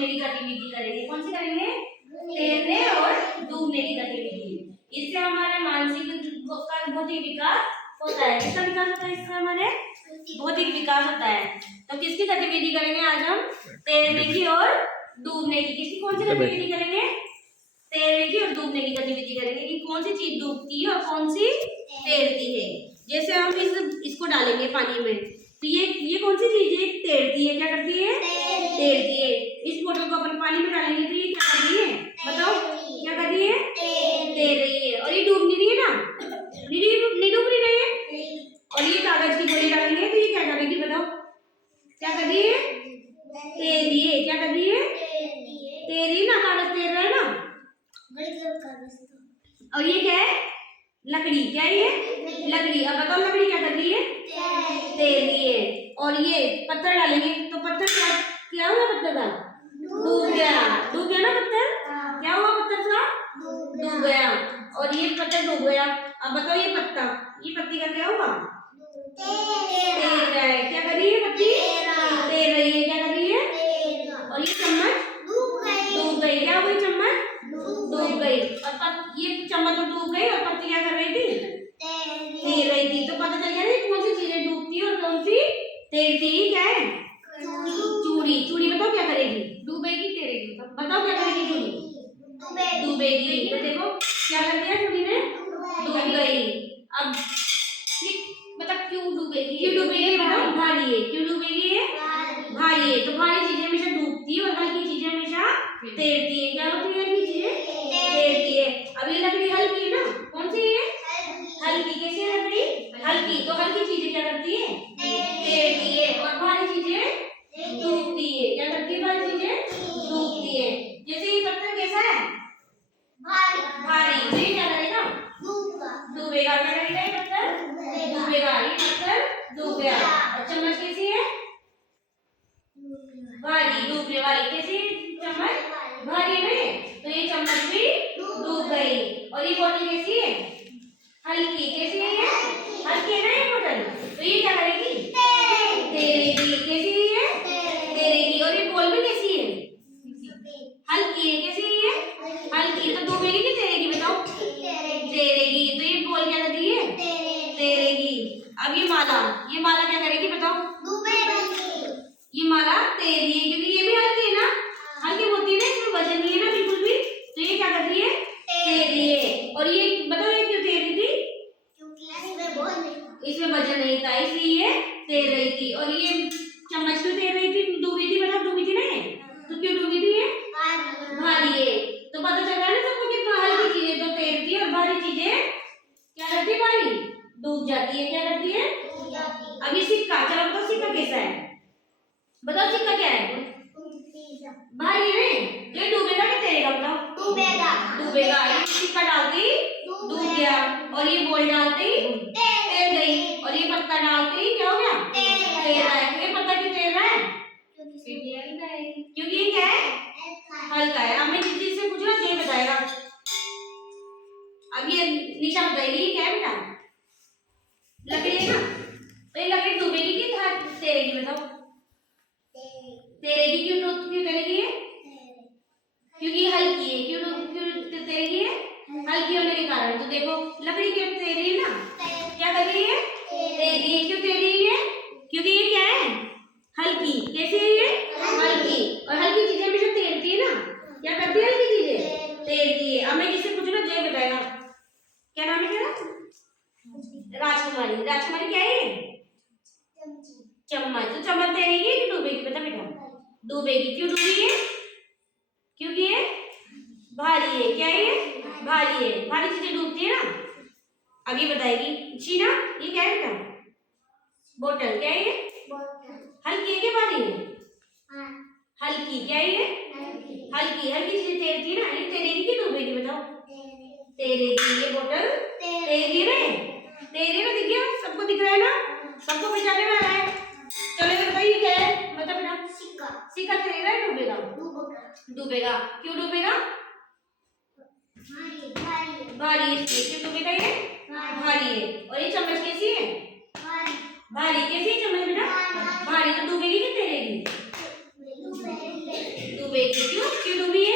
डूबने की गतिविधि करेंगे। कौन सी करेंगे? तैरने और डूबने की गतिविधि। इससे हमारे मानसिक का भौतिक विकास होता है। किसका विकास होता है? इससे हमारे भौतिक विकास होता है। तो किसकी गतिविधि करेंगे आज हम? तैरने की और डूबने की। किसकी कौन सी गतिविधि करेंगे? तैरने की और डूबने की गतिविधि करेंगे कि कौन सी चीज डूबती है और कौन सी तैरती है। जैसे हम इसको डालेंगे पानी में, तो ये कौन सी चीज है? तैरती है। क्या करती है? तैरती है। इस बोतल को अपन पानी में डालेंगे तो ये क्या कर रही है? बताओ क्या कर रही है? तैर रही है। और ये डूब नहीं रही है ना? नहीं डूब रही है। और ये कागज की गोली डालेंगे तो ये क्या करेगी? बताओ क्या कर रही है? तैर रही है। क्या कर रही है? तैर रही ना, कागज तैर रहा है ना। और ये क्या है? लकड़ी। क्या है ये? लकड़ी। अब बताओ लकड़ी क्या कर रही है? तैर रही है। और ये पत्थर डालेंगे तो पत्थर क्या हुआ? पत्थर का डूब गया। डूब गया ना पत्थर? क्या हुआ पत्थर का? डूब गया। और ये पत्थर डूब गया। अब बताओ ये पत्ता, ये पत्ती का क्या हुआ? तैर रहा है। क्या कर रही है पत्ती? तैर रही है। क्या कर रही है? और ये चम्मच डूब गई। क्या हो गई? चम्मच डूब गई। और ये चम्मच तो डूब गई और पत्ती क्या कर रही थी? तैर रही थी। तो पता चल गया ना कौन सी चीजें डूबती और कौन सी तैरती। क्या है? चूड़ी। चूड़ी बताओ क्या करेगी? डूबेगी तैरेगी? बताओ क्या करेगी चूड़ी? डूबेगी। तो देखो क्या कर दिया चूड़ी ने? डूब गई। अब ये मतलब क्यों डूबेगी? क्यों डूबेगी? बताओ। भारी है। क्यों डूबेगी? है भारी है। तो भारी चीजें हमेशा डूबती है और हल्की चीजें हमेशा तैरती है। क्या होती है? हल्की चीजें तैरती है। अब ये लकड़ी हल्की है ना? कौन सी है? हल्की। कैसी है लकड़ी? हल्की। तो हल्की चीजें क्या करती है? तैरती है। और भारी चीजें डूबती है। क्या करती है? भारी चीजें डूबती है। जैसे ये पत्थर कैसा है? भारी। तो ये क्या करेगा? डूबेगा। क्या करेगा? ये पत्थर डूबेगा। ये पत्थर डूब गया। और चम्मच कैसी है? भारी। डूबने वाली। कैसी है चम्मच? भारी है। तो ये चम्मच भी डूब गई। और ये बोतल कैसी है? हल्की। कैसी है ये? हल्की है ना ये बोतल। तो ये क्या करेगी? तैरेगी। कैसी है ये? तैरेगी। और ये बॉल भी कैसी है? हल्की है। कैसी है ये? हल्की। तो डूबेगी कि तैरेगी? बताओ। तैरेगी। तो ये बॉल क्या कर रही है? तैरेगी। अब ये माला क्या करेगी? बताओ। ये माला तैर रही है क्योंकि ये भी हल्की है ना? हल्की होती है ना, इसमें वजन नहीं है ना बिल्कुल भी। तो ये क्या कर रही है? तैर रही है। और ये बताओ ये क्यों तैर रही थी? इसमें वजन नहीं था इसलिए ये तैर रही थी। और ये चम्मच क्यों तैर रही थी? डूबी थी। बताओ डूबी थी ना ये? तो क्यों डूबी थी ये? भारी है। तो पता चल रहा है ना सबको कितना हल्की चीजें तो तैरती है और भारी चीजें क्या करती है? भारी डूब जाती है। क्या करती है? अभी सिक्का। चलो बताओ सिक्का कैसा है? बताओ सिक्का क्या है? भारी है। तो ये डूबेगा कि तैरेगा? बताओ। डूबेगा। ये सिक्का डालती डूब गया। और ये बॉल डालती तैर गई। और ये पत्ता डालती क्या हो गया? तैर रहा है। ये पत्ता क्यों तैर रहा है? क्योंकि ये क्या है? हल्का है। हमें जिस चीज से पूछो ये बताएगा। अब ये निशा बताएगी ये क्या है बेटा? लकड़ी है ना? तो ये लकड़ी डूबेगी कि तैरेगी? बताओ। तैरेगी। क्यों तैरेगी है? क्योंकि हल्की है। क्यों तैरेगी है? हल्की होने के कारण। तो देखो लकड़ी क्यों तैर रही है ना? क्या कर रही है? तैर रही है। क्यों तैर रही है? क्योंकि ये क्या है? हल्की। कैसी है ये? हल्की। और हल्की चीजें हमेशा तैरती है ना? क्या करती है? हल्की चीजें तैरती है। हमें जिससे पूछो ना जय बताएगा। क्या नाम है तेरा? राजकुमारी। राजकुमारी क्या है? चम्मच। तो चम्मच तैरेगी कि डूबेगी? बता बेटा। डूबेगी। क्यों डूबी है? क्योंकि ये भारी है। क्या है ये? भारी है। भारी चीजें डूबती है ना? अभी बताएगी शीना। ये क्या है बेटा? बोतल। क्या है ये? हल्की है कि भारी है? हल्की। क्या है ये? हल्की। हल्की चीजें तैरती है ना? ये तैरेगी कि डूबेगी? बताओ। तैरेगी। ये बोतल तैरेगी ना? तैरेगी ना? दिख गया? सबको दिख रहा है ना? सबको पहचाने में आ रहा है? चलो ये बताइए क्या है? बता बेटा। सिक्का तैरेगा या डूबेगा? डूबेगा। क्यों डूबेगा? भारी है। क्यों डूबेगा ये? भारी है। और ये चम्मच कैसी है? भारी। कैसी है चम्मच बेटा? भारी। तो डूबेगी कि तैरेगी? डूबेगी। डूबेगी। क्यों क्यों डूबी है?